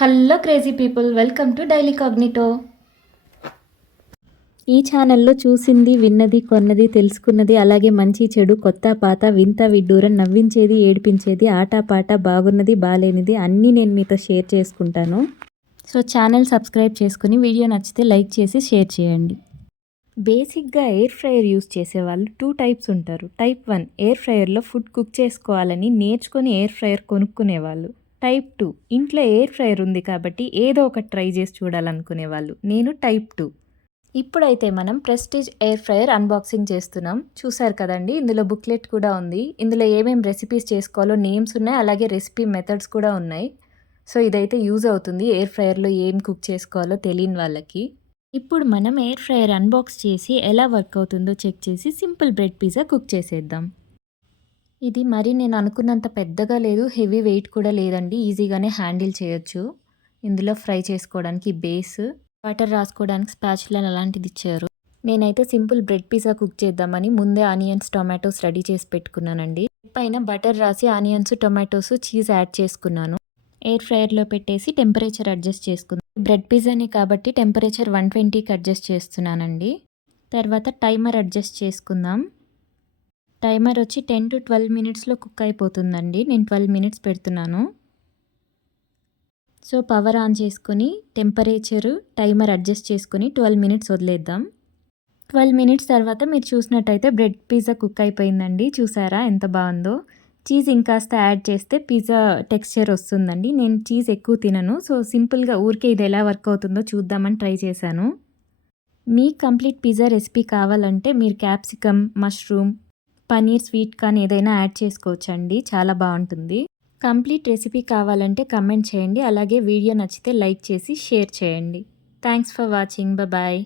Hello crazy people, welcome to daily cognito. ఈ ఛానల్లో చూసింది, విన్నది, కొన్నది, తెలుసుకున్నది, అలాగే మంచి చెడు, కొత్త పాత, వింత విడ్డూరం, నవ్వించేది, ఏడిపించేది, ఆటపాట, బాగున్నది, బాలేనిది అన్నీ నేను మీతో షేర్ చేసుకుంటాను. సో ఛానల్ సబ్స్క్రైబ్ చేసుకుని వీడియో నచ్చితే లైక్ చేసి షేర్ చేయండి. బేసిక్గా ఎయిర్ ఫ్రైయర్ యూస్ చేసేవాళ్ళు 2 టైప్స్ ఉంటారు. టైప్ 1 ఎయిర్ ఫ్రైయర్లో ఫుడ్ కుక్ చేసుకోవాలని నేర్చుకొని ఎయిర్ ఫ్రైయర్ కొనుక్కునేవాళ్ళు. టైప్ 2 ఇంట్లో ఎయిర్ ఫ్రైయర్ ఉంది కాబట్టి ఏదో ఒకటి ట్రై చేసి చూడాలనుకునేవాళ్ళు. నేను టైప్ 2. ఇప్పుడైతే మనం ప్రెస్టీజ్ ఎయిర్ ఫ్రైయర్ అన్బాక్సింగ్ చేస్తున్నాం. చూసారు కదండి, ఇందులో బుక్లెట్ కూడా ఉంది. ఇందులో ఏమేమి రెసిపీస్ చేసుకోవాలో నేమ్స్ ఉన్నాయి, అలాగే రెసిపీ మెథడ్స్ కూడా ఉన్నాయి. సో ఇదైతే యూజ్ అవుతుంది ఎయిర్ ఫ్రైయర్లో ఏం కుక్ చేసుకోవాలో తెలియని వాళ్ళకి. ఇప్పుడు మనం ఎయిర్ ఫ్రైయర్ అన్బాక్స్ చేసి ఎలా వర్క్ అవుతుందో చెక్ చేసి సింపుల్ బ్రెడ్ పిజ్జా కుక్ చేసేద్దాం. ఇది మరి నేను అనుకున్నంత పెద్దగా లేదు, హెవీ వెయిట్ కూడా లేదండి. ఈజీగానే హ్యాండిల్ చేయొచ్చు. ఇందులో ఫ్రై చేసుకోవడానికి బేస్, బటర్ రాసుకోవడానికి స్పాచులా అలాంటిది ఇచ్చారు. నేనైతే సింపుల్ బ్రెడ్ పిజ్జా కుక్ చేద్దామని ముందే ఆనియన్స్, టొమాటోస్ రెడీ చేసి పెట్టుకున్నానండి. పైన బటర్ రాసి ఆనియన్స్, టొమాటోస్, చీజ్ యాడ్ చేసుకున్నాను. ఎయిర్ ఫ్రైయర్లో పెట్టేసి టెంపరేచర్ అడ్జస్ట్ చేసుకున్నాను. బ్రెడ్ పిజ్జాని కాబట్టి టెంపరేచర్ 120కి అడ్జస్ట్ చేస్తున్నానండి. తర్వాత టైమర్ అడ్జస్ట్ చేసుకుందాం. టైమర్ వచ్చి 10 to 12 మినిట్స్లో కుక్ అయిపోతుందండి. నేను 12 మినిట్స్ పెడుతున్నాను. సో పవర్ ఆన్ చేసుకొని టెంపరేచరు, టైమర్ అడ్జస్ట్ చేసుకొని 12 మినిట్స్ వదిలేద్దాం. 12 మినిట్స్ తర్వాత మీరు చూసినట్టయితే బ్రెడ్ పిజ్జా కుక్ అయిపోయిందండి. చూసారా ఎంత బాగుందో. చీజ్ ఇంకాస్త యాడ్ చేస్తే పిజ్జా టెక్స్చర్ వస్తుందండి. నేను చీజ్ ఎక్కువ తినను, సో సింపుల్గా ఊరికే ఇది ఎలా వర్క్ అవుతుందో చూద్దామని ట్రై చేశాను. మీకు కంప్లీట్ పిజ్జా రెసిపీ కావాలంటే మీరు capsicum, mushroom, paneer, sweet corn ఏదైనా యాడ్ చేసుకోవచ్చండి. చాలా బాగుంటుంది. కంప్లీట్ రెసిపీ కావాలంటే కమెంట్ చేయండి. అలాగే వీడియో నచ్చితే లైక్ చేసి షేర్ చేయండి. Thanks for watching. బాయ్.